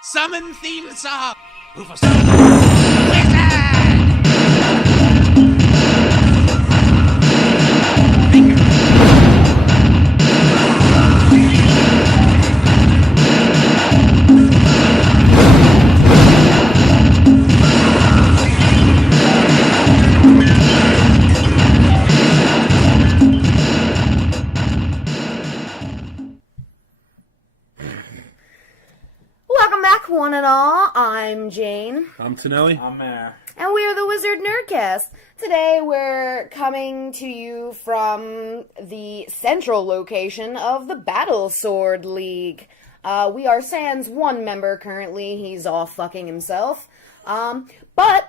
Summon theme song. Rufus. Wizard. Welcome back, one and all. I'm Jane. I'm Tonelli. I'm Mayor. And we are the Wizard Nerdcast. Today we're coming to you from the central location of the BattleSword League. We are Sans one member currently. He's off fucking himself. But, a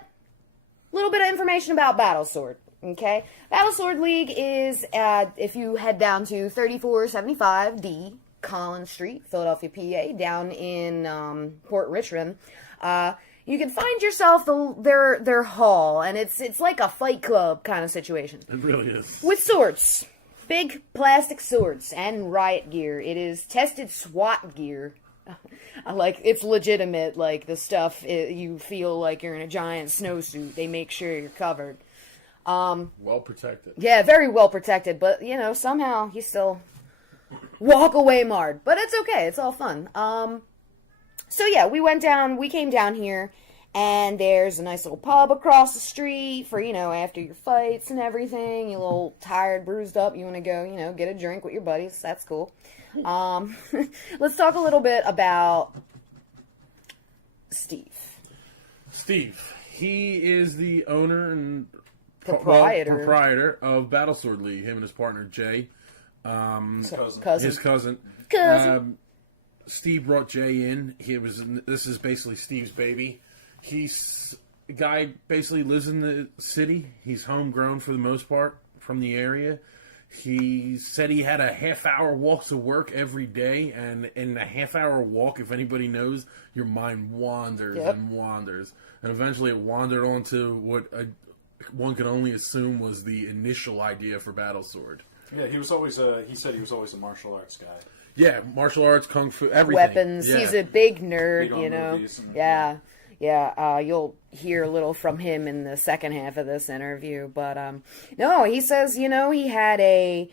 little bit of information about BattleSword. Okay? BattleSword League is, if you head down to 3475D, Collins Street, Philadelphia, PA, down in Port Richmond, you can find yourself their hall, and it's like a fight club kind of situation. It really is. With swords. Big plastic swords and riot gear. It is tested SWAT gear. It's legitimate, like the stuff you feel like you're in a giant snowsuit. They make sure you're covered. Well protected. Yeah, very well protected, but, somehow you still walk away marred. But it's okay, it's all fun. So yeah, we came down here, and there's a nice little pub across the street for, after your fights and everything. You're a little tired, bruised up, you want to go, get a drink with your buddies. That's cool. Let's talk a little bit about Steve. Steve. He is the owner and proprietor of BattleSword League. Him and his partner, Jay. His cousin. Steve brought Jay in. This is basically Steve's baby. The guy basically lives in the city. He's homegrown for the most part from the area. He said he had a half-hour walk to work every day, and in a half-hour walk, if anybody knows, your mind wanders and wanders. And eventually it wandered onto what one could only assume was the initial idea for BattleSword. Yeah, he said he was always a martial arts guy. Yeah, martial arts, kung fu, everything. Weapons. Yeah. He's a big nerd, Big Yeah. You'll hear a little from him in the second half of this interview. But, no, he says, he had a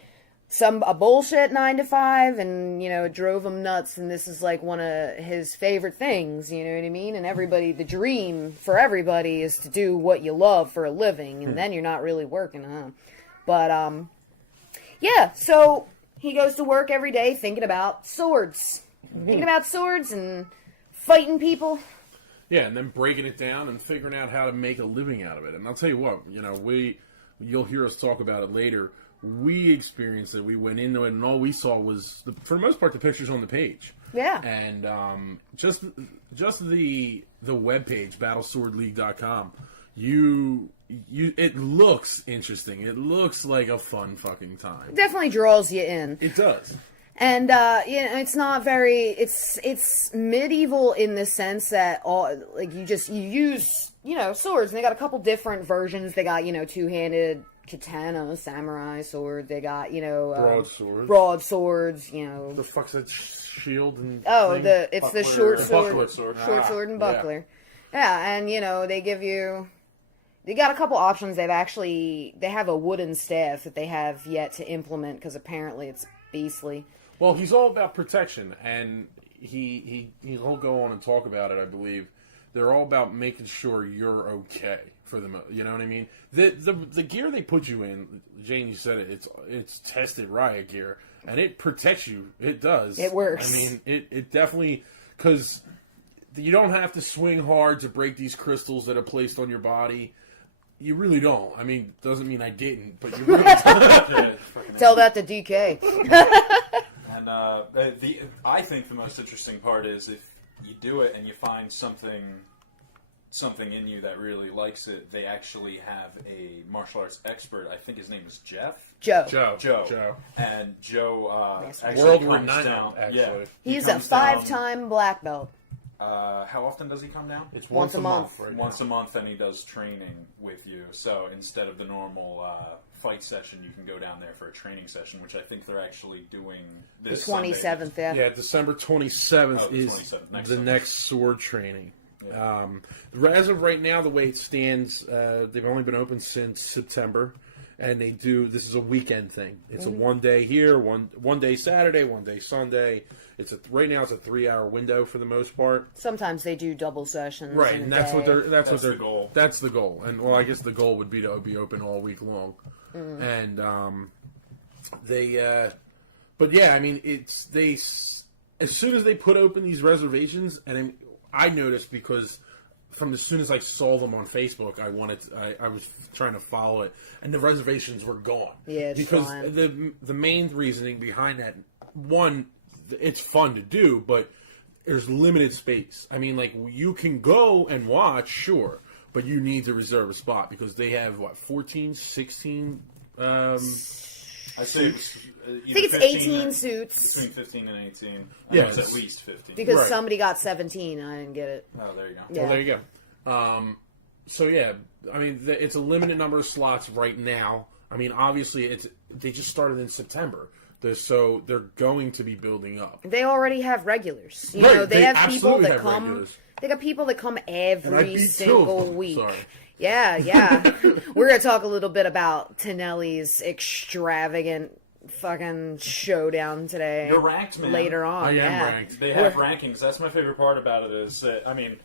bullshit 9 to 5 and, it drove him nuts. And this is like one of his favorite things, you know what I mean? And the dream for everybody is to do what you love for a living. And then you're not really working, huh? But, yeah, so he goes to work every day thinking about swords. Thinking about swords and fighting people. Yeah, and then breaking it down and figuring out how to make a living out of it. And I'll tell you what, you'll hear us talk about it later. We experienced it. We went into it, and all we saw was, for the most part, the pictures on the page. Yeah. And just the webpage, BattleSwordLeague.com, it looks interesting. It looks like a fun fucking time. It definitely draws you in. It does. And, it's not it's medieval in the sense that you use, swords, and they got a couple different versions. They got, two-handed katana, samurai sword. They got, broadswords, The fuck's that shield and it's the short sword. Buckler. Sword and buckler. Yeah, and, they got a couple options. They have a wooden staff that they have yet to implement because apparently it's beastly. Well, he's all about protection, and he'll go on and talk about it, I believe. They're all about making sure you're okay for them. You know what I mean? The gear they put you in, Jane, you said it. It's tested riot gear, and it protects you. It does. It works. I mean, it definitely, because you don't have to swing hard to break these crystals that are placed on your body. You really don't. I mean, doesn't mean I didn't, but you really don't. Tell that to DK. And I think the most interesting part is if you do it and you find something in you that really likes it, they actually have a martial arts expert. I think his name is Jeff. Joe. And Joe actually World comes renowned, down. actually. Yeah, He's a 5-time black belt. How often does he come down? It's once a month. Right once a month, and he does training with you. So instead of the normal fight session, you can go down there for a training session, which I think they're actually doing The this 27th, yeah. Yeah, December 27th is 27th, the next sword training. As of right now, the way it stands, they've only been open since September, and this is a weekend thing. It's a 1 day here, one day Saturday, 1 day Sunday. Right now it's a 3-hour window for the most part. Sometimes they do double sessions. Right, in a and that's day. what the goal. That's the goal. And well, I guess the goal would be to be open all week long. And but yeah, I mean, as soon as they put open these reservations, and I noticed because from as soon as I saw them on Facebook, I was trying to follow it, and the reservations were gone. Yeah, it's because fine. the main reasoning behind that, one, it's fun to do, but there's limited space. I mean, like, you can go and watch, sure, but you need to reserve a spot because they have 14, 16. I say I think it's 18 suits. Between 15 and 18. Yeah, It's at least 15. Because Right. somebody got 17 and I didn't get it. Oh, there you go. Yeah. Well, there you go. So yeah, I mean, it's a limited number of slots right now. I mean, obviously, they just started in September, so they're going to be building up. They already have regulars. You Right, know, they they have people absolutely that have come. regulars. They got people that come And I every beat 2 of single them. week. Sorry. Yeah. We're gonna talk a little bit about Tonelli's extravagant fucking showdown today. You're ranked, man. Later on. I am yeah. ranked. They have rankings. That's my favorite part about it is that, I mean,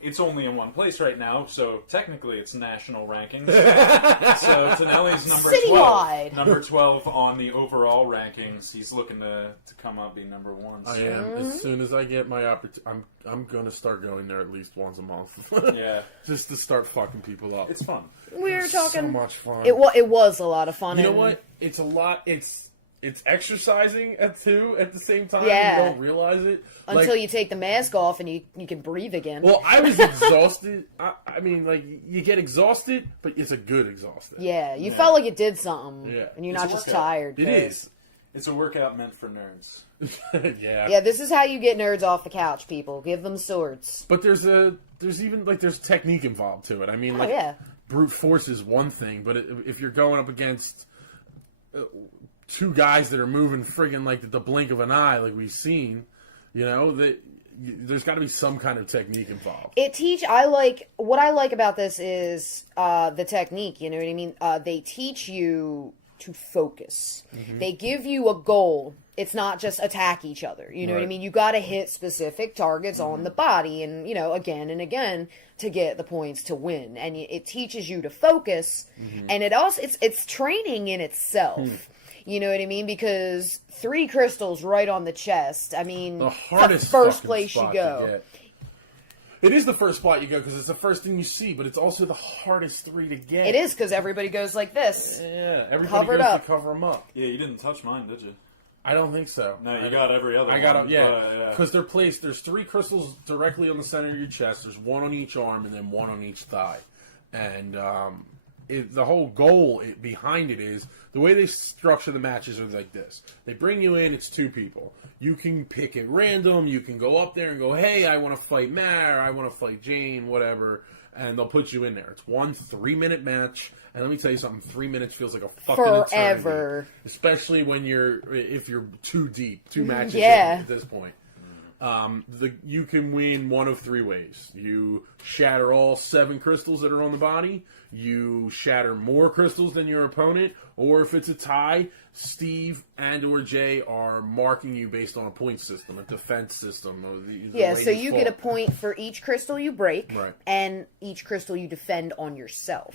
it's only in one place right now, so technically it's national rankings. So Tonelli's number 12. Citywide. Number 12 on the overall rankings. He's looking to come up, be number 1. So. I am. As soon as I get my opportunity, I'm going to start going there at least once a month. Yeah. Just to start fucking people up. It's fun. We were talking. so much fun. It was a lot of fun. You know and what? It's a lot. It's exercising at the same time. Yeah. You don't realize it Until you take the mask off and you can breathe again. Well, I was exhausted. I mean, like, you get exhausted, but it's a good exhausted. Yeah, you felt like you did something. Yeah. And you're It's not a just workout. tired. It 'cause- is. It's a workout meant for nerds. Yeah. Yeah, this is how you get nerds off the couch, people. Give them swords. But there's technique involved to it. I mean, like, yeah. brute force is one thing, but if you're going up against 2 guys that are moving friggin' like the blink of an eye, like we've seen, you know, there's got to be some kind of technique involved. What I like about this is the technique, you know what I mean? They teach you to focus. Mm-hmm. They give you a goal. It's not just attack each other. You know what I Right. mean? You got to hit specific targets on the body and, you know, again and again to get the points to win. And it teaches you to focus. And it also, it's training in itself. You know what I mean? Because 3 crystals right on the chest. I mean, The hardest the first fucking place you spot go. to get. It is the first spot you go because it's the first thing you see, but it's also the hardest 3 to get. It is because everybody goes like this. Yeah, everybody Covered goes up. to cover them up. Yeah, you didn't touch mine, did you? I don't think so. No, you got every other I got one. yeah, because they're placed. There's 3 crystals directly on the center of your chest. There's 1 on each arm and then 1 on each thigh. And the whole goal behind it is the way they structure the matches are like this. They bring you in. It's 2 people. You can pick at random. You can go up there and go, hey, I want to fight Mare. I want to fight Jane. Whatever. And they'll put you in there. It's 1 3-minute match. And let me tell you something. 3 minutes feels like a fucking Forever. eternity. Especially if you're too deep, 2 matches Yeah. at this point. You can win one of 3 ways. You shatter all 7 crystals that are on the body. You shatter more crystals than your opponent. Or if it's a tie, Steve and or Jay are marking you based on a point system, a defense system. Yeah, so you get a point for each crystal you break, Right. and each crystal you defend on yourself.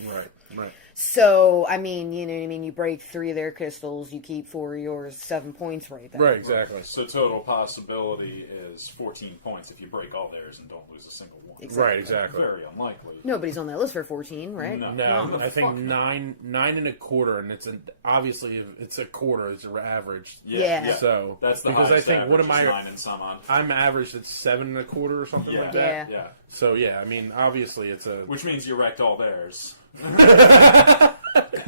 Right. So, I mean, you know what I mean? You break 3 of their crystals, you keep 4 of yours, 7 points right there. Right, exactly. So total possibility is 14 points if you break all theirs and don't lose a single one. Exactly. Right, exactly. Very unlikely. Nobody's on that list for 14, right? No. No, I think Fuck no. 9 and a quarter, and obviously if it's a quarter, it's an average. Yeah. So That's the because I highest think what am average is I? 9 and some odd. I'm averaged at 7 and a quarter or something Yeah. like that. Yeah. Yeah. So yeah, I mean, obviously it's a. Which means you wrecked all theirs.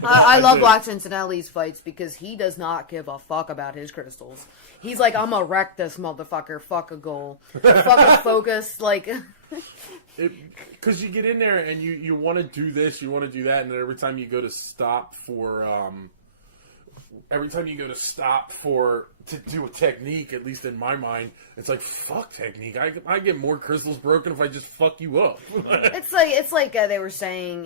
I love watching Tonelli's fights because he does not give a fuck about his crystals. He's like, I'm gonna wreck this motherfucker. Fuck a goal. Fuck a focus. Like, because you get in there and you want to do this, you want to do that, and then every time you go to stop to do a technique, at least in my mind, it's like, fuck technique. I get more crystals broken if I just fuck you up. It's like they were saying,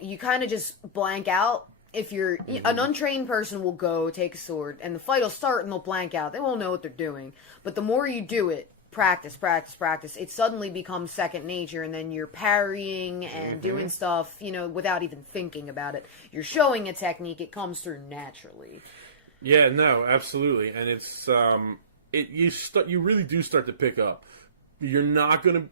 you kind of just blank out. If you're an untrained person will go take a sword and the fight will start and they'll blank out. They won't know what they're doing. But the more you do it, practice, it suddenly becomes second nature, and then you're parrying and doing stuff, without even thinking about it. You're showing a technique, it comes through naturally. Yeah, no, absolutely. And it's you really do start to pick up. You're not going to,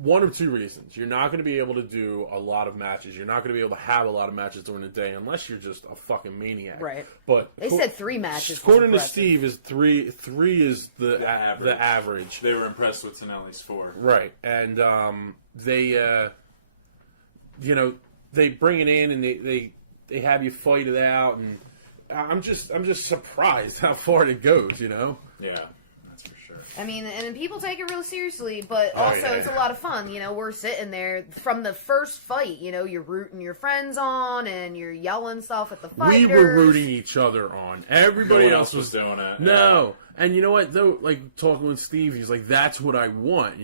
one of two reasons. You're not going to be able to do a lot of matches. You're not going to be able to have a lot of matches during the day unless you're just a fucking maniac. Right. But they said 3 matches. According to Steve, is three is the average. They were impressed with Tonelli's 4. Right. And they they bring it in and they have you fight it out, and I'm just surprised how far it goes, Yeah. That's for sure. I mean, and people take it real seriously, but also it's a lot of fun. We're sitting there from the first fight. You're rooting your friends on, and you're yelling stuff at the fighters. We were rooting each other on. Everybody else was doing it. No. Yeah. And you know what, though? Like, talking with Steve, he's like, that's what I want,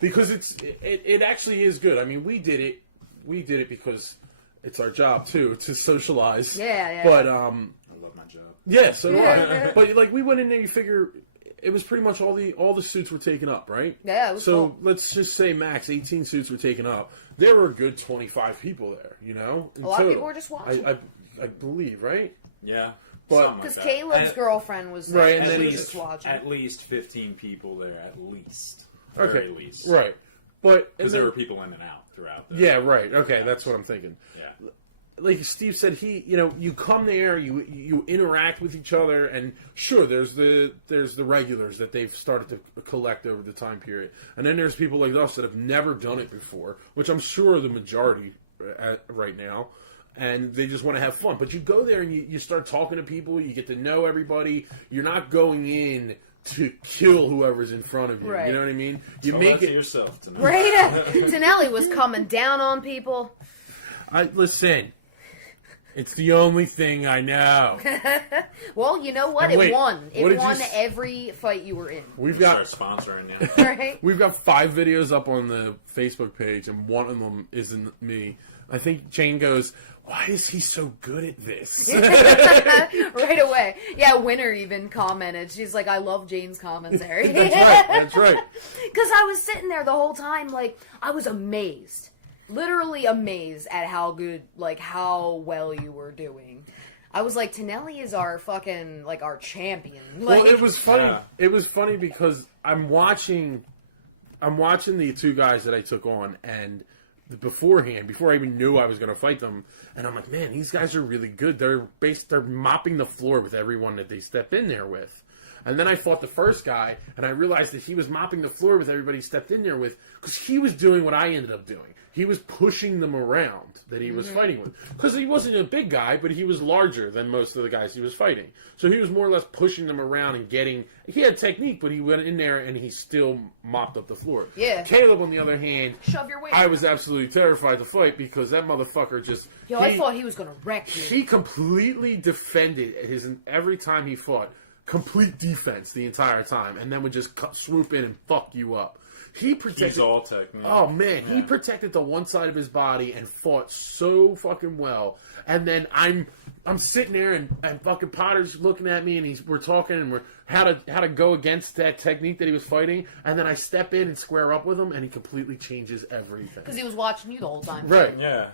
Because it actually is good. I mean, we did it because it's our job, too, to socialize. Yeah. But, I love my job. Yeah, so do I. But, like, we went in there, you figure, it was pretty much all the suits were taken up, right? Yeah, it was cool. Let's just say max 18 suits were taken up. There were a good 25 people there, A lot of people were just watching. I believe, right? Yeah. Because Caleb's girlfriend was there, right, and then she he's was just watching. At least 15 people there, at least. Okay. Very least. Right. But because there were people in and out throughout. Yeah, right. Okay, that's what I'm thinking. Yeah. Like Steve said, you come there, you interact with each other, and sure, there's the regulars that they've started to collect over the time period, and then there's people like us that have never done it before, which I'm sure are the majority right now, and they just want to have fun. But you go there and you start talking to people, you get to know everybody. You're not going in to kill whoever's in front of you. Right. You know what I mean? You Tell make that it to yourself tonight. Right? Tonelli was coming down on people. Listen. It's the only thing I know. Well, you know what? Wait, it won. It won you every fight you were in. We've got start sponsoring now. Right? We've got 5 videos up on the Facebook page, and one of them isn't me. I think Jane goes, "Why is he so good at this?" Right away. Yeah, Winner even commented. She's like, "I love Jane's commentary." That's right. Because I was sitting there the whole time, like, I was amazed. Literally amazed at how good, like, how well you were doing. I was like, Tonelli is our fucking, like, our champion. Like, Well, it was funny. Yeah. It was funny because I'm watching the 2 guys that I took on, and before I even knew I was going to fight them, and I'm like, man, these guys are really good. They're mopping the floor with everyone that they step in there with. And then I fought the first guy, and I realized that he was mopping the floor with everybody he stepped in there with, because he was doing what I ended up doing. He was pushing them around that he was fighting with. Because he wasn't a big guy, but he was larger than most of the guys he was fighting. So he was more or less pushing them around and getting... He had technique, but he went in there and he still mopped up the floor. Yeah. Caleb, on the other hand... Shove your weight. I was absolutely terrified to fight because that motherfucker just... I thought he was going to wreck you. He completely defended every time he fought. Complete defense the entire time. And then would just swoop in and fuck you up. He protected. He's all technique. Oh man, he protected the one side of his body and fought so fucking well. And then I'm sitting there and fucking Potter's looking at me and we're talking and we're how to go against that technique that he was fighting. And then I step in and square up with him and he completely changes everything. Because he was watching you the whole time. Right. Yeah.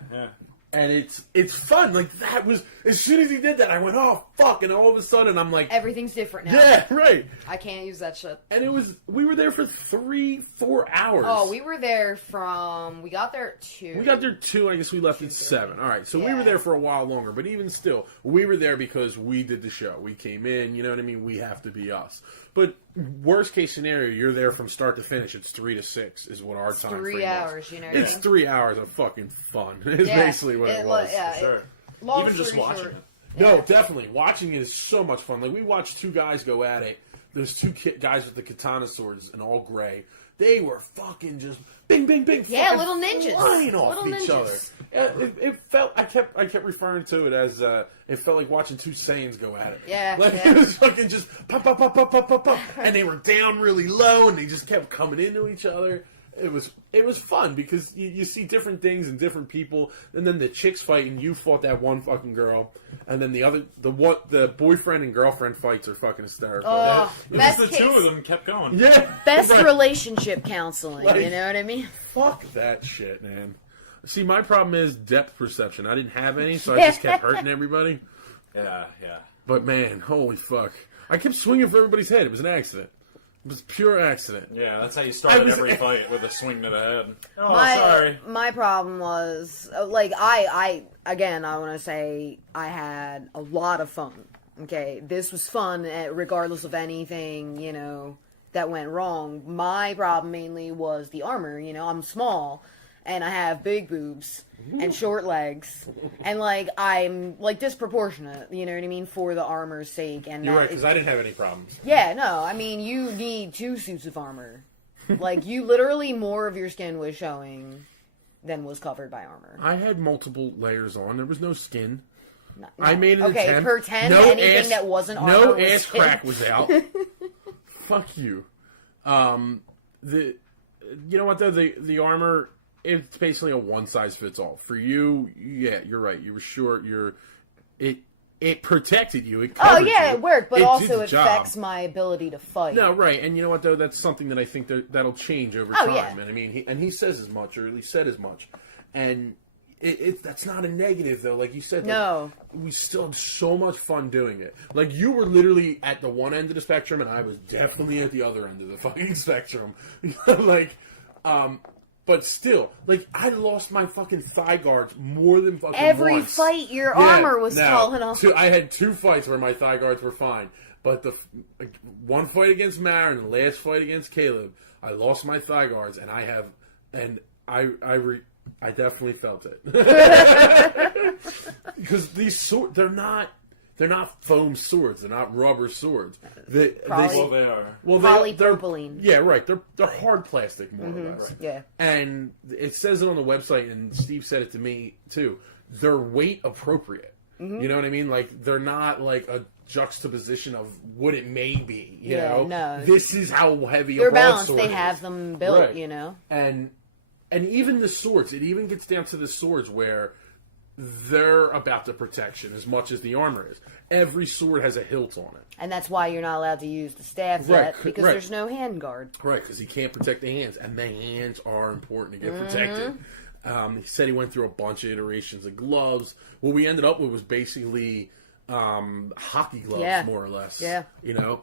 And it's fun. Like, that was... As soon as he did that, I went, oh, fuck. And all of a sudden, I'm like... Everything's different now. Yeah, right. I can't use that shit. And it was... We were there for 3-4 hours. Oh, we were there from... We got there at 2. We got there 2, I guess we left at 7. All right, so we were there for a while longer. But even still, we were there because we did the show. We came in, you know what I mean? We have to be us. But worst case scenario, you're there from start to finish. It's 3 to 6 is what our time frame 3 hours, you know. It's 3 hours of fucking fun. It's basically what it was. Yeah, Sure. long Even just story watching short, it. No, definitely. Watching it is so much fun. Like, we watched 2 guys go at it. There's 2 guys with the katana swords and all gray. They were fucking just bing, bing, bing. Yeah, fucking little ninjas. flying off Little each ninjas. other. It felt. I kept referring to it as. It felt like watching two Saiyans go at it. Yeah, like yeah. it was fucking just pop, pop, pop, pop, pop, pop, pop, and they were down really low, and they just kept coming into each other. It was fun because you see different things and different people, and then the chicks fight, and you fought that one fucking girl, and then the boyfriend and girlfriend fights are fucking hysterical. Oh, Because best the case, two of them kept going. Yeah, best right. relationship counseling. Like- You know what I mean? Fuck that shit, man. See, my problem is depth perception. I didn't have any, so I just kept hurting everybody. Yeah. But man, holy fuck! I kept swinging for everybody's head. It was an accident. It was pure accident. Yeah, that's how you started every fight, with a swing to the head. Oh, sorry. My problem was, like, I want to say I had a lot of fun. Okay, this was fun, regardless of anything, that went wrong. My problem mainly was the armor. I'm small, and I have big boobs and short legs, and I'm disproportionate. You know what I mean, for the armor's sake. And You're right, because I didn't have any problems. Yeah, no, I mean, you need 2 suits of armor. You literally, more of your skin was showing than was covered by armor. I had multiple layers on. There was no skin. No. I made an okay, attempt. pretend No anything ass, that wasn't armor no was ass skin. crack was out. Fuck you. You know what though? The armor, it's basically a one size fits all. For you, yeah, you're right. You were short. It protected you. It covered you. It worked, but It also did the it job. affects my ability to fight. No, right, and you know what though? That's something that I think that'll change over Oh, time. yeah. And I mean, he says as much, or at least said as much, and that's not a negative though. Like you said, No. we still have so much fun doing it. Like you were literally at the one end of the spectrum, and I was definitely at the other end of the fucking spectrum. But still, I lost my fucking thigh guards more than fucking Every once. fight, your armor was falling off. I had 2 fights where my thigh guards were fine, but the one fight against Mara and the last fight against Caleb, I lost my thigh guards, and I definitely felt it because these swords, they're not foam swords. They're not rubber swords. Well, they are. Well, Polypropylene. Yeah, right. They're hard plastic, more or less. Right. Yeah. And it says it on the website, and Steve said it to me too. They're weight appropriate. Mm-hmm. You know what I mean? They're not like a juxtaposition of what it may be. You Yeah, know, no. This is how heavy They're a balanced. broadsword They have is. them built, Right. And even the swords, it even gets down to the swords where they're about the protection as much as the armor is. Every sword has a hilt on it. And that's why you're not allowed to use the staff Right, yet, because right. there's no hand guard. Right, because he can't protect the hands, and the hands are important to get protected. He said he went through a bunch of iterations of gloves. What we ended up with was basically hockey gloves, Yeah. more or less. Yeah. You know,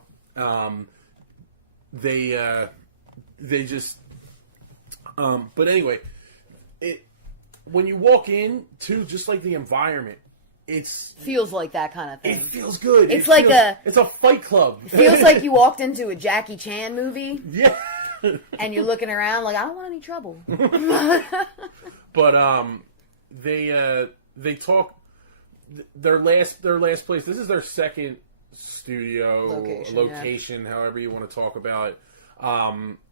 they just. But anyway, when you walk in, too, just like the environment, Feels like that kind of it thing. feels good. It's like it's a fight club. Feels like you walked into a Jackie Chan movie, Yeah. and you're looking around like, I don't want any trouble. But they talk their last place. This is their second studio location, however you want to talk about it.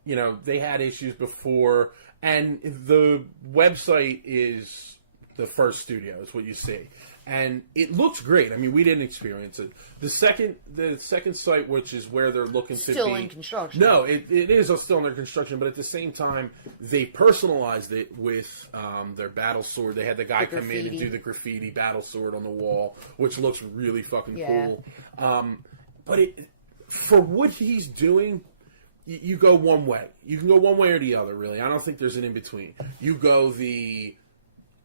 You know, they had issues before, and the website is the first studio. Is what you see, and it looks great. I mean, we didn't experience it. The second site, which is where they're looking to be Still in construction. No, it is still under construction, but at the same time, they personalized it with their BattleSword. They had the guy come in and do the graffiti BattleSword on the wall, which looks really fucking cool. But for what he's doing, you go one way. You can go one way or the other, really. I don't think there's an in-between. You go the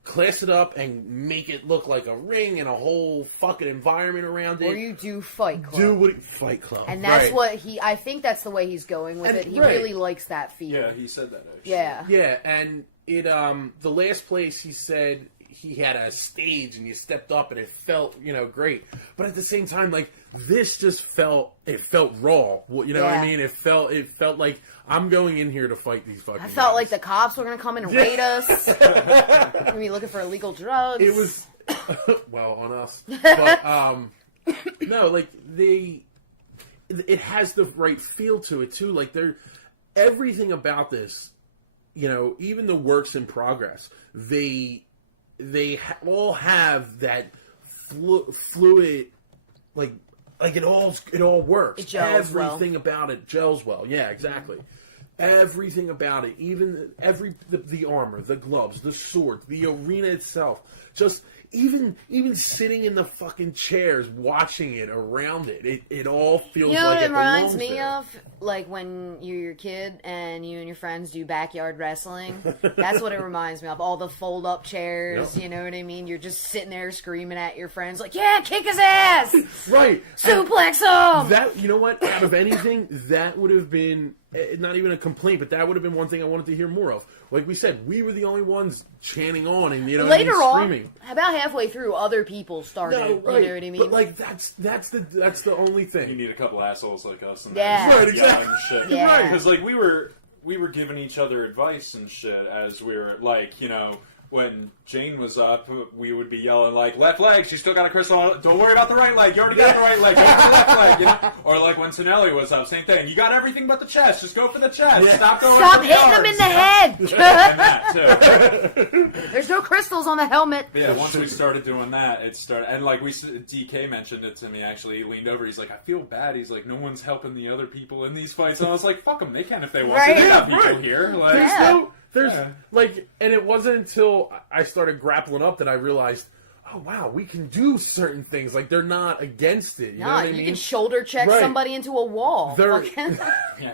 class it up and make it look like a ring and a whole fucking environment around it. Or you do Fight Club. Fight Club. And that's what I think that's the way he's going with it. He really likes that feel. Yeah, he said that actually. Yeah. Yeah, and it the last place he said he had a stage and you stepped up and it felt, great. But at the same time, this just felt raw. You know what I mean? It felt like I'm going in here to fight these fucking I felt guys. like the cops were going to come in and raid us. We're going to be looking for illegal drugs. It was well on us. But no, it has the right feel to it too. everything about this, even the works in progress, they all have that fluid, like it all works. It gels everything about it gels well. Yeah, exactly. Everything about it, even the armor, the gloves, the sword, the arena itself, just even sitting in the fucking chairs, watching it around it all feels like it belongs there. You know what it reminds me of? Like when you're a kid and you and your friends do backyard wrestling. That's what it reminds me of. All the fold-up chairs, Yep. you know what I mean? You're just sitting there screaming at your friends like, yeah, kick his ass! Right. Suplex him! That, you know what? Out of anything, that would have been not even a complaint, but that would have been one thing I wanted to hear more of. Like we said, we were the only ones chanting on and Later screaming. on, about halfway through, other people started. No, right. You know what I mean? But like that's the only thing. You need a couple assholes like us. And Yeah. Right, exactly. And shit. Yeah. Right. Because like we were giving each other advice and shit as we were like, when Jane was up, we would be yelling like, left leg, she's still got a crystal on. Don't worry about the right leg, you already got the right leg, go for the left leg, Or like when Tonelli was up, same thing, you got everything but the chest, just go for the chest, stop hitting him in the head! And that too. There's no crystals on the helmet. But yeah, once we started doing that, it started, and like DK mentioned it to me actually, he leaned over, he's like, I feel bad, he's like, no one's helping the other people in these fights, and I was like, fuck them, they can if they want Right. to, they got people Right. here, like, And it wasn't until I started grappling up that I realized, oh wow, we can do certain things. Like they're not against it. You know what I mean? You can shoulder check Right. somebody into a wall. They're- yeah,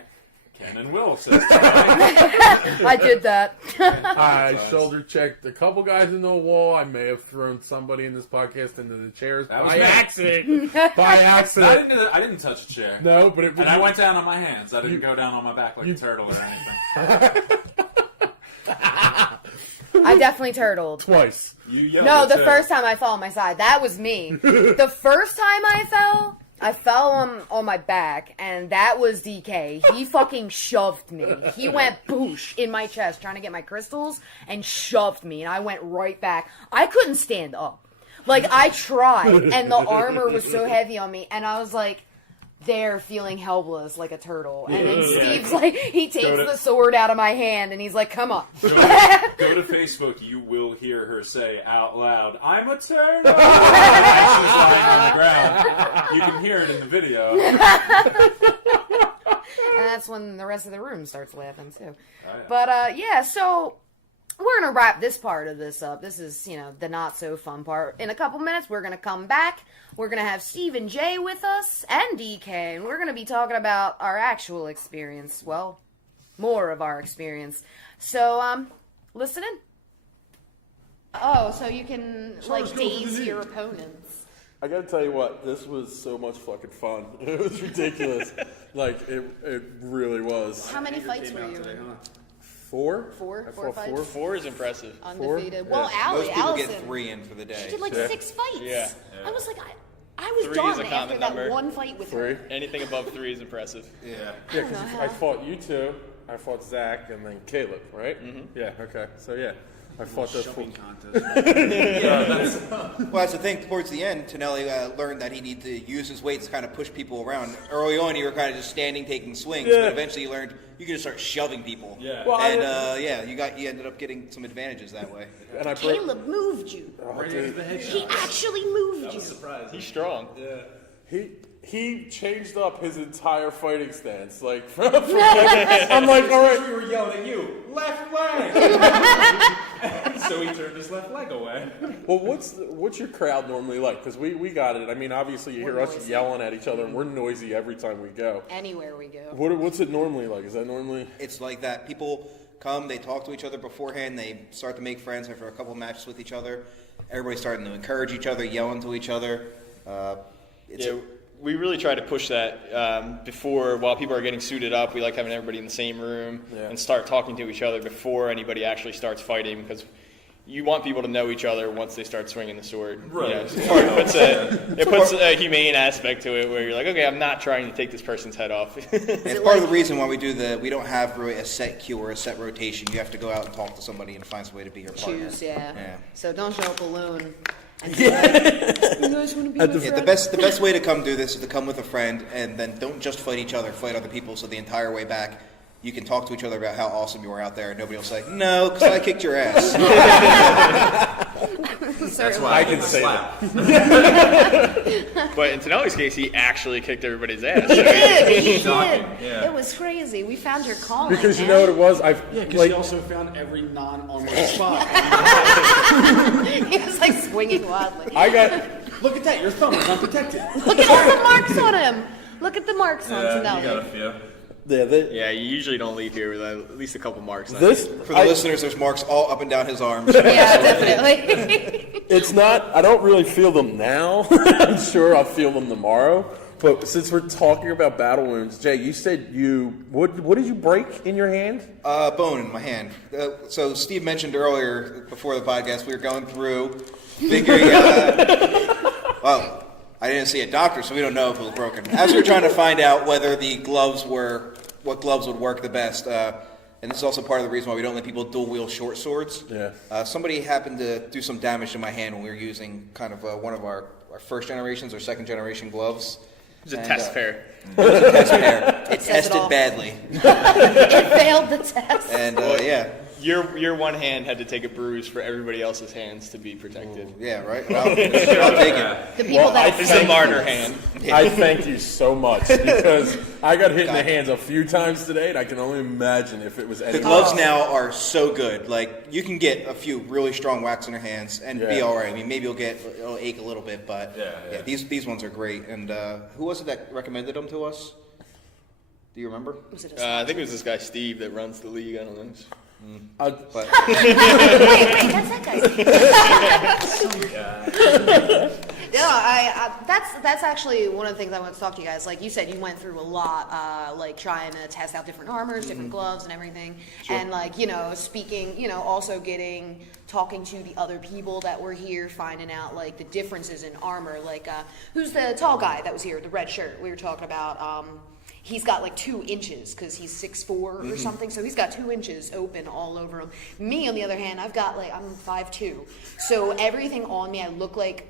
Ken and Will says I did that. I shoulder checked a couple guys into a wall. I may have thrown somebody in this podcast into the chairs That was by me. accident. By accident. I didn't touch a chair. No, but And I went down on my hands. I didn't go down on my back like a turtle or anything. I definitely turtled. twice. You yelled No, it the too. first time I fell on my side, that was me. The first time I fell on my back, and that was DK. He fucking shoved me. He went boosh in my chest trying to get my crystals and shoved me, and I went right back. I couldn't stand up. Like, I tried, and the armor was so heavy on me, and I was like, there feeling helpless like a turtle. And then Steve's like, he takes the sword out of my hand, and he's like, come on. Go to Facebook. You will hear her say out loud, "I'm a turtle." She's lying on the ground. You can hear it in the video. And that's when the rest of the room starts laughing, too. Oh, yeah. But, yeah, so we're going to wrap this part of this up. This is, the not-so-fun part. In a couple minutes, we're going to come back. We're going to have Steve and Jay with us, and DK, and we're going to be talking about our actual experience. Well, more of our experience. So, listen in. Oh, so you can, daze your opponents. I gotta tell you what, this was so much fucking fun. It was ridiculous. It really was. How many fights were you in? Four? Four? I Four fought fights? Four is impressive. Undefeated. Yeah. Well, Most people Allison, get 3 in for the day. she did 6 fights. Yeah. I was like, I was Three is done a after common that number. one fight with Three? her. Anything above 3 is impressive. Yeah. Yeah, because I fought you two, I fought Zach, and then Caleb, right? Mm-hmm. Yeah, okay. So yeah, I fought those four. Well, that's the thing. Towards the end, Tonelli learned that he needed to use his weight to kind of push people around. Early on, you were kind of just standing, taking swings, Yeah. but eventually you learned you could just start shoving people. Yeah. Well, And you ended up getting some advantages that way. And I broke. Caleb moved you. Oh, dude. He actually moved you. He's strong. He changed up his entire fighting stance. Like, from I'm like, all right. We were yelling at you, left leg. So he turned his left leg away. Well, what's your crowd normally like? Because we got it. I mean, obviously you hear We're us noisy. yelling at each other, and we're noisy every time we go. Anywhere we go. What's it normally like? Is that normally? It's like that. People come, they talk to each other beforehand, they start to make friends after a couple matches with each other. Everybody's starting to encourage each other, yelling to each other. We really try to push that before, while people are getting suited up. We like having everybody in the same room and start talking to each other before anybody actually starts fighting, because you want people to know each other once they start swinging the sword. Right. It puts a humane aspect to it where you're like, okay, I'm not trying to take this person's head off. It's part of the reason why we don't have really a set cue or a set rotation. You have to go out and talk to somebody and find some way to be your partner. Choose, yeah. Yeah. So don't show up alone. And be like, you guys want to be my friend? The best way to come do this is to come with a friend, and then don't just fight each other, fight other people. So the entire way back, you can talk to each other about how awesome you are out there, and nobody will say, no, because I kicked your ass. That's why I can say that. But in Tonelli's case, he actually kicked everybody's ass. He did. He Shocking, did. yeah. It was crazy. We found your calling. Because you man. know what it was? Because he also found every non-armored spot. He was like swinging wildly. Look at that, your thumb is unprotected. Look at all the marks on him. Look at the marks on You Tonelli. got a few. Yeah, you usually don't leave here with at least a couple marks. For the listeners, there's marks all up and down his arms. Yeah, definitely. It's not, I don't really feel them now. I'm sure I'll feel them tomorrow. But since we're talking about battle wounds, Jay, you said what did you break in your hand? Bone in my hand. So Steve mentioned earlier, before the podcast, we were going through figuring, well, I didn't see a doctor, so we don't know if it was broken. As we were trying to find out whether what gloves would work the best, and this is also part of the reason why we don't let people dual-wield short swords. Yeah. Somebody happened to do some damage to my hand when we were using kind of one of our first generations or second generation gloves. It was a test pair. It was a test pair. It says it tested all. badly. It failed the test. And yeah. Your one hand had to take a bruise for everybody else's hands to be protected. Yeah, right? Well, I'll take it. The people that It's a martyr hand. I thank you so much because I got hit in the hands a few times today, and I can only imagine if it was The anything. gloves now are so good. Like, you can get a few really strong whacks in your hands and be all right. I mean, maybe it'll ache a little bit, but yeah, these ones are great. And who was it that recommended them to us? Do you remember? Was it I think it was this guy Steve that runs the league. I don't know. But wait, that's that guy. Yeah, that's actually one of the things I want to talk to you guys. Like you said, you went through a lot, like trying to test out different armors, different gloves, and everything. Sure. And like speaking, also talking to the other people that were here, finding out like the differences in armor. Like who's the tall guy that was here, the red shirt? We were talking about. He's got like 2 inches because he's 6'4" or something, so he's got 2 inches open all over him. Me, on the other hand, I'm 5'2", so everything on me, I look like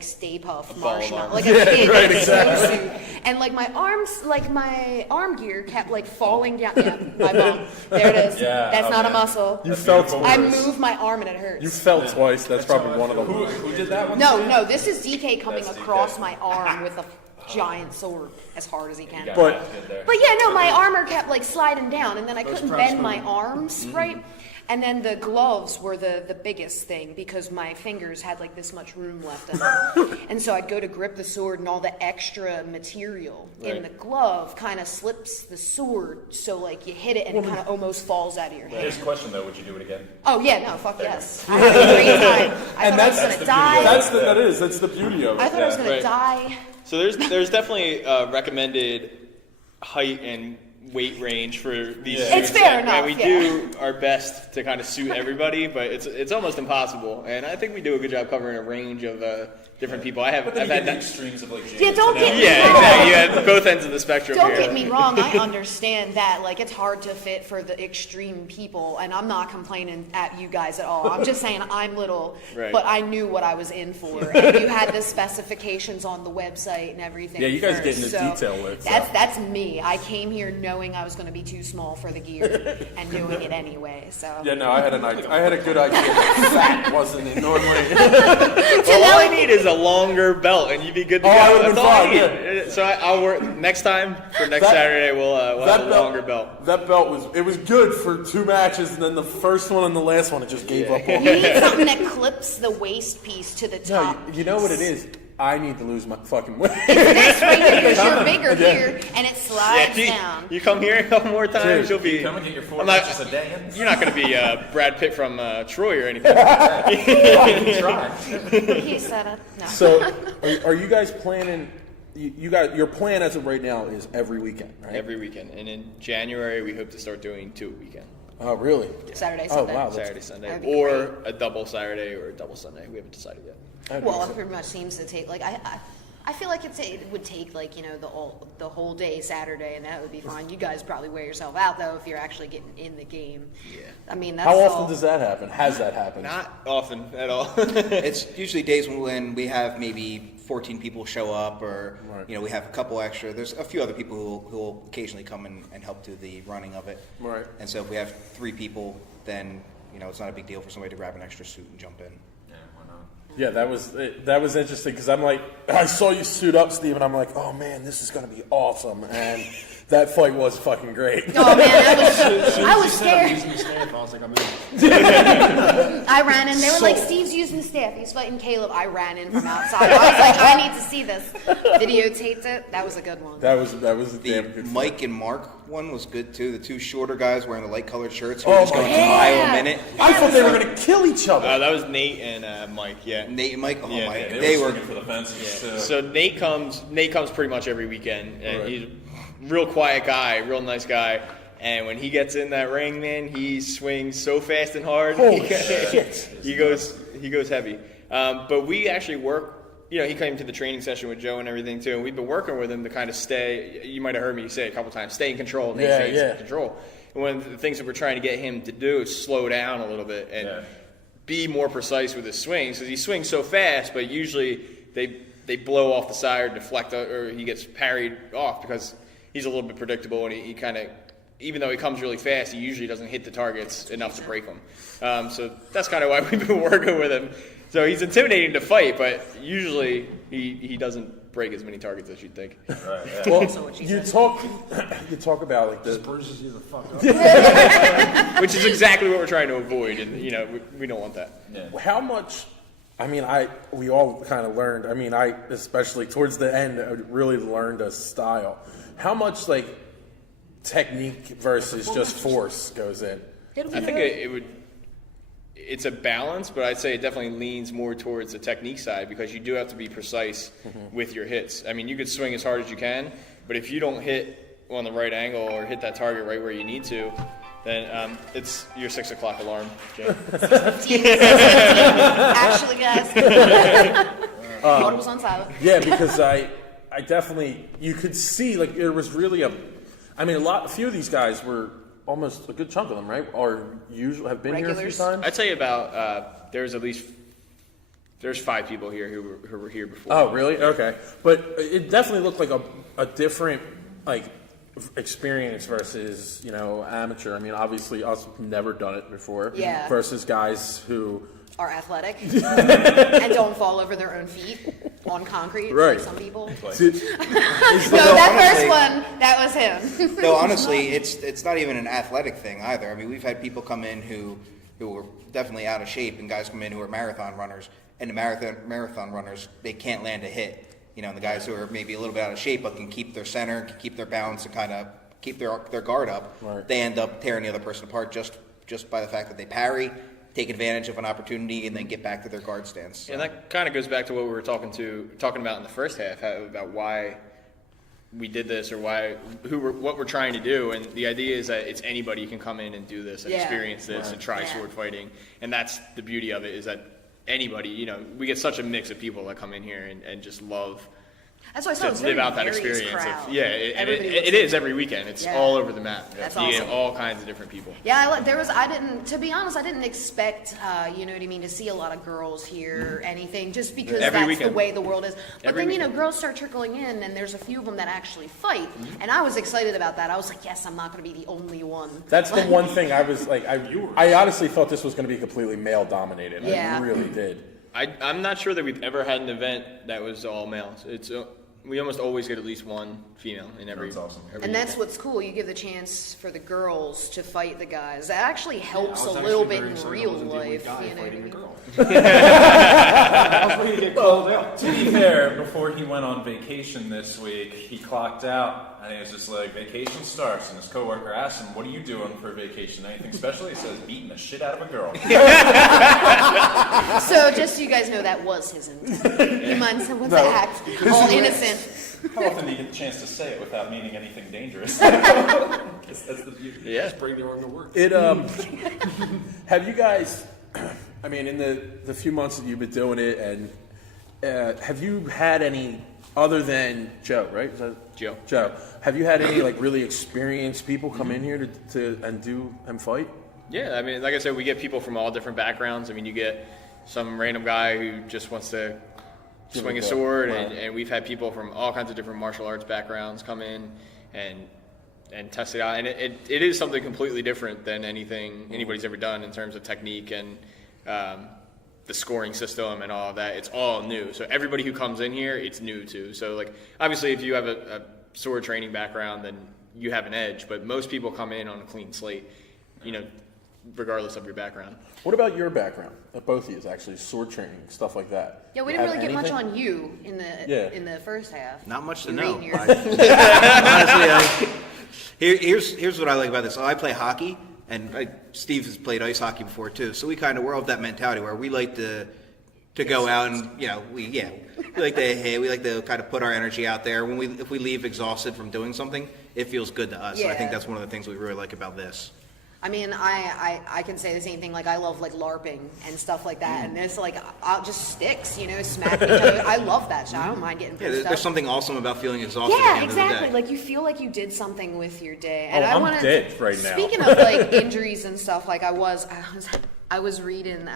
Stay Puft Marshmallow, like a kid in a snowsuit. And like my arms, like my arm gear kept like falling down. Yeah, my bone. There it is. Yeah, that's not a muscle. You felt I moved my arm and it hurts. You felt twice. That's probably one of them. Who did that one? No, this is DK coming That's across DK. my arm with a giant sword as hard as he can. But yeah, no, my armor kept like sliding down, and then I couldn't bend my arms right. And then the gloves were the biggest thing because my fingers had like this much room left in them. And so I'd go to grip the sword, and all the extra material in the glove kind of slips the sword, so like you hit it and it kind of almost falls out of your hand. Here's a question though: would you do it again? Oh yeah, no, fuck yes. I had a great time. I thought I was gonna die. That's the beauty of it. I thought I was gonna die. So there's definitely recommended height and weight range for these suits. It's fair and enough, we do our best to kind of suit everybody, but it's almost impossible. And I think we do a good job covering a range of different people. I've had the extremes of like James Yeah, don't get me Yeah, wrong. exactly. You had both ends of the spectrum Don't here. get me wrong, I understand that. Like, it's hard to fit for the extreme people, and I'm not complaining at you guys at all. I'm just saying I'm little, Right. but I knew what I was in for. And you had the specifications on the website and everything. Yeah, you guys first, get into so detail with That's me. I came here knowing I was going to be too small for the gear and doing it anyway. So Yeah, no, I had a good idea that fat wasn't it normally. Well, all I need is a longer belt, and you'd be good to go. I would've That's been all I fine, need. So I'll work next time. For next Saturday, we'll have a longer belt. That belt was good for 2 matches, and then the first one and the last one, it just gave up on you me. need something that clips the waist piece to the No, top. you know what it is? I need to lose my fucking weight. This right here, because you're bigger here, and it slides down. You come here a couple more times, Dude, you'll be. Come and get your 4 I'm not- matches a day in. You're not going to be Brad Pitt from Troy or anything. He said it. No. So, are you guys planning? You got your plan as of right now is every weekend, right? Every weekend, and in January we hope to start doing 2 a weekend. Oh, really? Saturday, Oh, Sunday. wow. Saturday, Sunday, That'd be or a double Saturday or a double Sunday. We haven't decided yet. That'd Well, be it pretty much seems to take like I feel like it would take like the whole day Saturday, and that would be fine. You guys probably wear yourself out though if you're actually getting in the game. Yeah. I mean, that's How often does that happen? Has that happened? Not often at all. It's usually days when we have maybe 14 people show up, or Right. we have a couple extra. There's a few other people who will occasionally come and help do the running of it. Right. And so if we have 3 people, then it's not a big deal for somebody to grab an extra suit and jump in. Yeah, why not? Yeah, that was interesting because I'm like, I saw you suit up, Steve, and I'm like, oh man, this is gonna be awesome, and that fight was fucking great. Oh man, I was scared. Using the staff, I was like, I'm in. I ran in. They were like, Steve's using the staff. He's fighting Caleb. I ran in from outside. I was like, I need to see this. Videotaped it. That was a good one. That was a damn The good Mike and Mark one was good too. The 2 shorter guys wearing the light colored shirts who Oh were just my going God. a mile a minute. I thought they were gonna kill each other. That was Nate and Mike. Yeah. Nate and Mike, Yeah, my, They, they were were. swinging for the fences too. So Nate comes pretty much every weekend, and Right. he's a real quiet guy, real nice guy. And when he gets in that ring, man, he swings so fast and hard. Holy shit. He goes heavy. But we actually work. He came to the training session with Joe and everything too, and we've been working with him to kind of stay. You might have heard me say it a couple times, stay in control. Nate stays in control. And one of the things that we're trying to get him to do is slow down a little bit and be more precise with his swings, because he swings so fast, but usually they blow off the side or deflect, or he gets parried off because he's a little bit predictable, and he kind of, even though he comes really fast, he usually doesn't hit the targets enough to break them. So that's kind of why we've been working with him. So he's intimidating to fight, but usually he doesn't break as many targets as you'd think. Right, yeah. Well, you talk about like the Bruises you the fuck up. Which is exactly what we're trying to avoid, and we don't want that. how much. I mean, we all kind of learned. I mean, I especially towards the end really learned a style. How much like technique versus just force goes in? I think it's a balance, but I'd say it definitely leans more towards the technique side, because you do have to be precise with your hits. I mean, you could swing as hard as you can, but if you don't hit on the right angle or hit that target right where you need to, then it's your 6 o'clock alarm, Jane. Actually, guys. Phone was on silent. Yeah, because I definitely, you could see like there was really a few of these guys were almost a good chunk of them, right? Or usually have been here a few Regulars. times. I'd say about there's 5 people here who were here before. Oh, really? Okay, but it definitely looked like a different like experience versus amateur. I mean, obviously us have never done it before. Yeah. Versus guys who Are athletic and don't fall over their own feet on concrete Right. like some people. Did- No, that first one, that was him. No, honestly, it's not even an athletic thing either. I mean, we've had people come in who were definitely out of shape, and guys come in who are marathon runners, and the marathon runners, they can't land a hit. And the guys who are maybe a little bit out of shape but can keep their center, can keep their balance, and kind of keep their guard up, Right. they end up tearing the other person apart just by the fact that they parry, take advantage of an opportunity, and then get back to their guard stance. So. And that kind of goes back to what we were talking about in the first half, about why we did this, or what we're trying to do. And the idea is that it's anybody can come in and do this and Yeah. experience this and try sword fighting. And that's the beauty of it, is that anybody, we get such a mix of people that come in here and just love That's why I to said it's live very out that various experience. crowd. It Everybody is every weekend. It's Yeah. all over the map. That's You get awesome. all kinds of different people. Yeah, to be honest, I didn't expect, you know what I mean, to see a lot of girls here or anything, just because Every that's weekend. the way the world is. But Every then, weekend. girls start trickling in, and there's a few of them that actually fight, and I was excited about that. I was like, yes, I'm not going to be the only one. That's the one thing I was like, I honestly thought this was going to be completely male dominated. Yeah. I really did. I'm not sure that we've ever had an event that was all males. We almost always get at least one female in every. That's awesome. every And that's event. wthat's cool. You give the chance for the girls to fight the guys. That actually helps I a was little actually bit very in excited I real wasn't dealing life. with a guy You know what I fighting a mean? girl. I was ready to get called out. To be fair, before he went on vacation this week, he clocked out, and he was just like, vacation starts, and his coworker asked him, what are you doing for vacation? Anything special? He says, beating the shit out of a girl. So just so you guys know, that was his intent. You mind someone's act, all innocent. How often do you get the chance to say it without meaning anything dangerous? That's the beauty. Yeah. Just bring the arm to work. It have you guys? I mean, in the few months that you've been doing it, and have you had any other than Joe, right? Is that Joe. Joe, have you had any like really experienced people come in here to fight? Yeah, I mean, like I said, we get people from all different backgrounds. I mean, you get some random guy who just wants to swing a sword, and we've had people from all kinds of different martial arts backgrounds come in and test it out. And it is something completely different than anything anybody's ever done in terms of technique and the scoring system and all of that. It's all new. So everybody who comes in here, it's new to. So like, obviously if you have a sword training background, then you have an edge, but most people come in on a clean slate, regardless of your background. What about your background? Both of you, actually, sword training, stuff like that. Yeah, we didn't really get much on you in the first half. Not much to You know. reading your- Honestly, here's what I like about this. So I play hockey, and Steve has played ice hockey before too. So we're of that mentality where we like to go out and we like to we like to kind of put our energy out there. If we leave exhausted from doing something, it feels good to us. Yeah. So I think that's one of the things we really like about this. I mean, I can say the same thing. Like, I love like LARPing and stuff like that, and this like just sticks, smacking each other. I love that shit. I don't mind getting pissed There's up. something awesome about feeling exhausted. Yeah, at the end exactly. Of the day. Like, you feel like you did something with your day. And I'm dead right now. Speaking of like injuries and stuff, like I was reading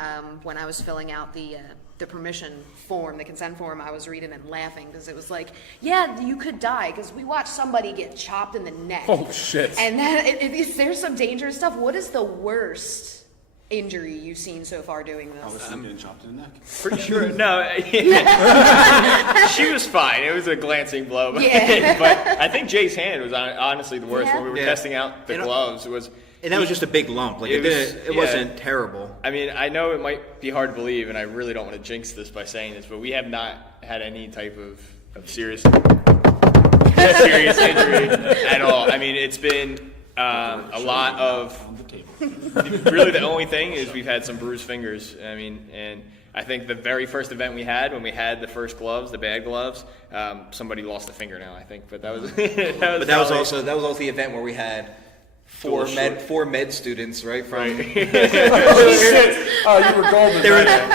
when I was filling out the permission form, the consent form. I was reading and laughing because it was like, yeah, you could die because we watched somebody get chopped in the neck. Oh shit! And then there's some dangerous stuff. What is the worst injury you've seen so far doing this? Obviously getting chopped in the neck. Pretty sure. No, she was fine. It was a glancing blow. But, Yeah. but I think Jay's hand was honestly the worst. Yeah. When we were Yeah. testing out the gloves, And that was just a big lump. Like it wasn't terrible. I mean, I know it might be hard to believe, and I really don't want to jinx this by saying this, but we have not had any type of serious injury at all. I mean, it's been a lot of. Really, the only thing is we've had some bruised fingers. I mean, and I think the very first event we had, when we had the first gloves, the bad gloves, somebody lost a fingernail, I think. But that was. That was also the event where we had four med students, right? From Oh shit! Oh, you were golden. they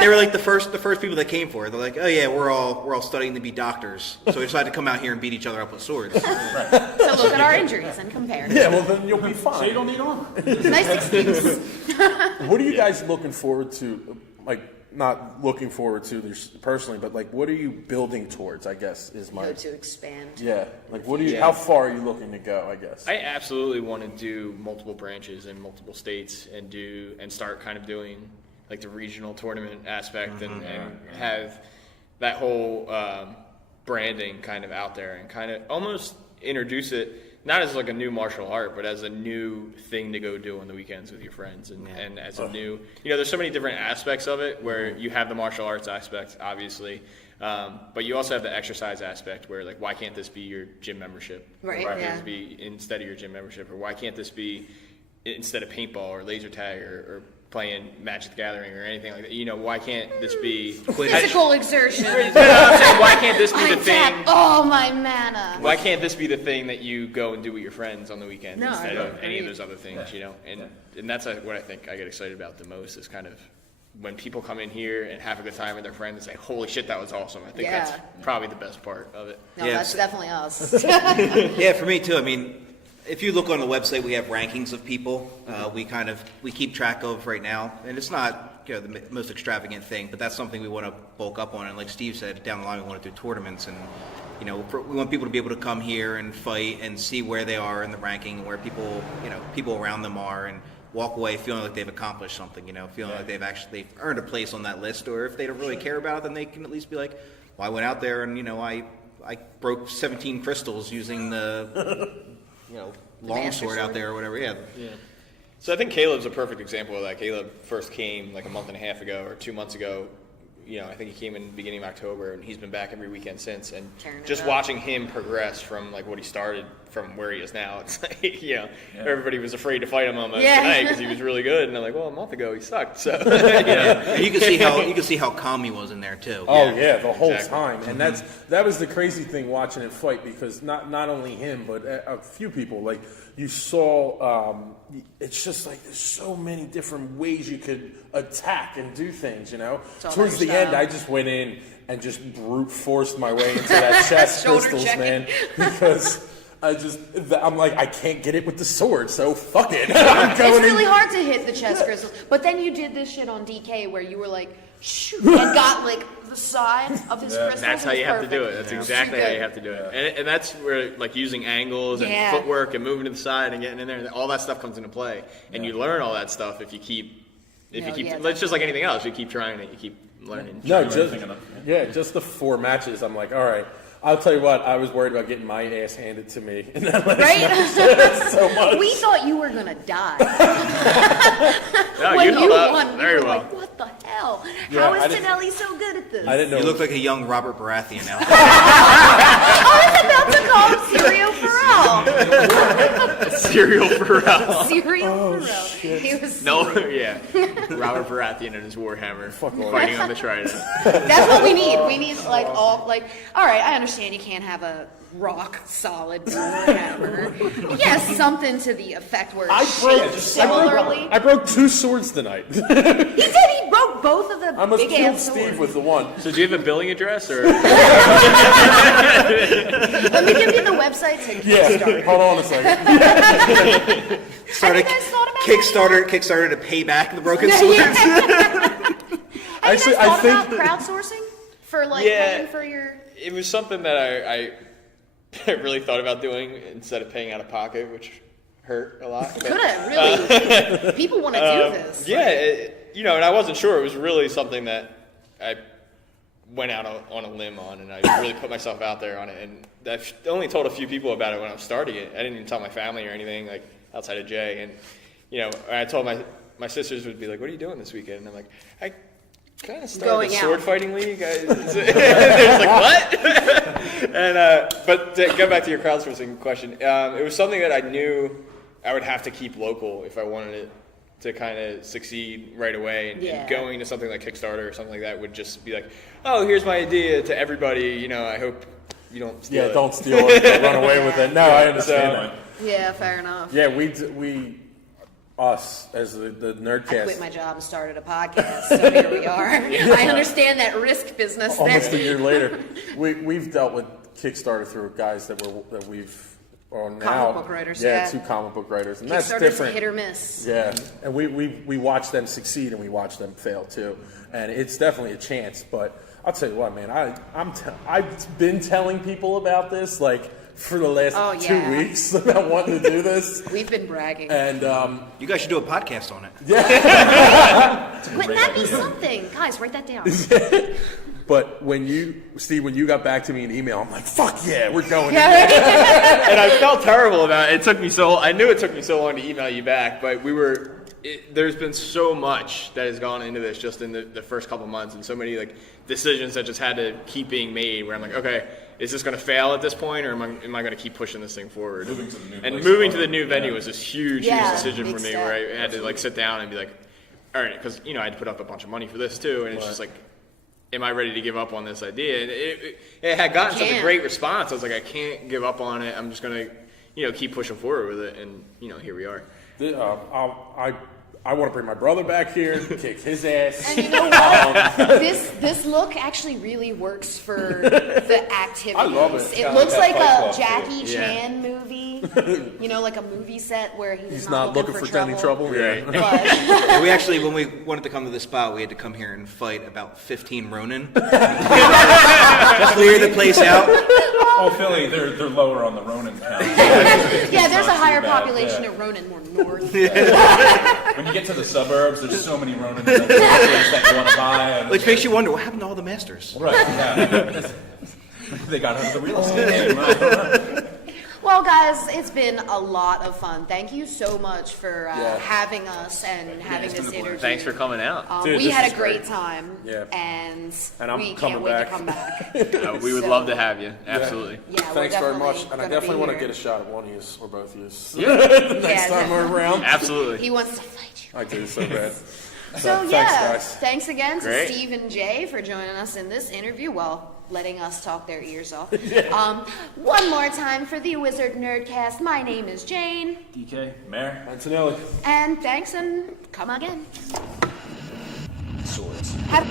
were like the first people that came for it. They're like, oh yeah, we're all studying to be doctors, so we decided to come out here and beat each other up with swords. So look at our injuries and compare. Yeah, well then you'll be fine. So you don't need armor. Nice excuse. What are you guys looking forward to? Like, not looking forward to this personally, but like, what are you building towards? I guess is my. Go to expand. Yeah, like what do you? How far are you looking to go? I guess. I absolutely want to do multiple branches in multiple states and start kind of doing like the regional tournament aspect and have that whole branding kind of out there and kind of almost introduce it not as like a new martial art, but as a new thing to go do on the weekends with your friends and as a new, there's so many different aspects of it where you have the martial arts aspect, obviously. But you also have the exercise aspect where, like, why can't this be your gym membership? Right, Why yeah. can't this be instead of your gym membership? Or why can't this be instead of paintball or laser tag or playing Magic the Gathering or anything like that? Why can't this be... Physical exertion. I'm saying, why can't this be I the thing... tap all my mana. Why can't this be the thing that you go and do with your friends on the weekends No, instead I of any of agree. those other things, And that's what I think I get excited about the most is kind of when people come in here and have a good time with their friends and say, holy shit, that was awesome. I think that's probably the best part of it. No, Yeah, that's definitely us. Yeah, for me too. I mean, if you look on the website, we have rankings of people. We keep track of right now, and it's not the most extravagant thing, but that's something we want to bulk up on. And like Steve said, down the line we want to do tournaments, and we want people to be able to come here and fight and see where they are in the ranking, where people around them are, and walk away feeling like they've accomplished something. Feeling like they've earned a place on that list, or if they don't really care about it, then they can at least be like, well, I went out there and I broke 17 crystals using the longsword out there or whatever. Yeah. So I think Caleb's a perfect example of that. Caleb first came like a month and a half ago or 2 months ago. I think he came in the beginning of October, and he's been back every weekend since. And Tearing it just up. watching him progress from like what he started from where he is now, it's like everybody was afraid to fight him almost tonight because he was really good. And I'm like, well, a month ago he sucked. So And you can see how calm he was in there too. Oh yeah, the whole exactly. time, and that was the crazy thing watching him fight, because not only him but a few people, like you saw. It's just like there's so many different ways you could attack and do things. all Towards the their end, I just went in and just brute forced my way into that chest Shoulder crystals, checking. man. Because I'm like, I can't get it with the sword, so fuck it. I'm It's going really in. hard to hit the chest crystals. But then you did this shit on DK where you were like, shoot, and got like the side of his crystals. That's how It was you have to do it. perfect. That's exactly how you have to do it. And that's where, like, using angles and Yeah. footwork and moving to the side and getting in there, all that stuff comes into play. And you learn all that stuff if you keep, it's just like anything else. You keep trying it, you keep learning. No, just the 4 matches. I'm like, all right. I'll tell you what, I was worried about getting my ass handed to me. And that Right? so much. We thought you were gonna die. No, When you held up won, we very were well. like, what the hell? Yeah, How I is didn't- Tonelli so good at this? I didn't know. You look like a young Robert Baratheon now. I was about to call him Serial Pharrell. Serial Pharrell. Serial Oh, Pharrell. He was No, yeah. Robert Baratheon and his Warhammer fighting on the Trident. That's what we need. We need all right, I understand you can't have a rock solid hammer. Yes, something to the effect where it's similarly. I broke 2 swords tonight. He did, he broke both of the I almost big killed ass Steve swords. with the one. So do you have a billing address or? Let me give you the website to Yeah, hold on a second. Have you guys thought about Kickstarter to pay back the broken that? swords. Have Actually, you guys I thought think- about crowdsourcing for Yeah. paying for your? It was something that I really thought about doing instead of paying out of pocket, which hurt a lot. But, Could have really. People want to do this. yeah, and I wasn't sure. It was really something that I went out on a limb on, and I really put myself out there on it. And I only told a few people about it when I was starting it. I didn't even tell my family or anything, like outside of Jay. And I told my sisters would be like, "What are you doing this weekend?" And I'm like, "I kind of started Going a out. sword fighting league." They're like, "What?" And but to go back to your crowdsourcing question, it was something that I knew I would have to keep local if I wanted it to kind of succeed right away. And going to something like Kickstarter or something like that would just be like, "Oh, here's my idea to everybody. I hope you don't steal it." Don't steal it. Don't run away with it. No, I understand that. Yeah, fair enough. Yeah, us as the Nerdcast. I quit my job and started a podcast, so here we are. I understand that risk business. Almost there. a year later, we've dealt with Kickstarter through guys that we've on now. Comic book writers, yeah, yeah. 2 comic book writers, and that's Kickstarter's different. hit or miss. Yeah, and we watch them succeed and we watch them fail too, and it's definitely a chance. But I'll tell you what, man, I've been telling people about this like for the last 2 weeks about wanting to do this. We've been bragging. And You guys should do a podcast on it. Wouldn't that be something? Guys, write that down. But Steve, when you got back to me in email, I'm like, fuck yeah, we're going. And I felt terrible about it. I knew it took me so long to email you back, but there's been so much that has gone into this just in the first couple months, and so many like decisions that just had to keep being made where I'm like, okay, is this going to fail at this point, or am I going to keep pushing this thing forward? Moving to the new venue was this huge decision for big me step. where I had to like sit down and be like, all right, because I had to put up a bunch of money for this too, and it's just like, am I ready to give up on this idea? And it had gotten such a great response. I was like, I can't give up on it. I'm just going to, keep pushing forward with it. And, here we are. I want to bring my brother back here, kick his ass. And you know what? This look actually really works for the activities. I love it. It looks like Fight a Club, Jackie too. Chan movie. Like a movie set where he's not looking for any trouble. Right. But We actually, when we wanted to come to this spot, we had to come here and fight about 15 Ronin. Clear the place out. Oh, Philly, they're lower on the Ronin count. yeah, there's a not too higher bad, population yeah. of Ronin more north. When you get to the suburbs, there's so many Ronin that you want to buy. And Which makes you wonder, what happened to all the masters? right, yeah. They got into the real estate game. Well, guys, it's been a lot of fun. Thank you so much for having us and having this interview. Thanks for coming out. Dude, we this had is a great great. time, Yeah. and I'm we coming can't wait back. to come back. We would love to have you. Absolutely. Yeah, we're Thanks very much, and I gonna definitely be want to here. get a shot at one of you or both of you. Yeah. Next time we're around. Absolutely. He wants to fight you. I do so bad. So thanks, yeah, guys. thanks again to Great. Steve and Jay for joining us in this interview. Well, letting us talk their ears off. One more time for the Wizard Nerdcast. My name is Jane, DK, Mayor. Antonelli. and thanks and come again. Swords. Have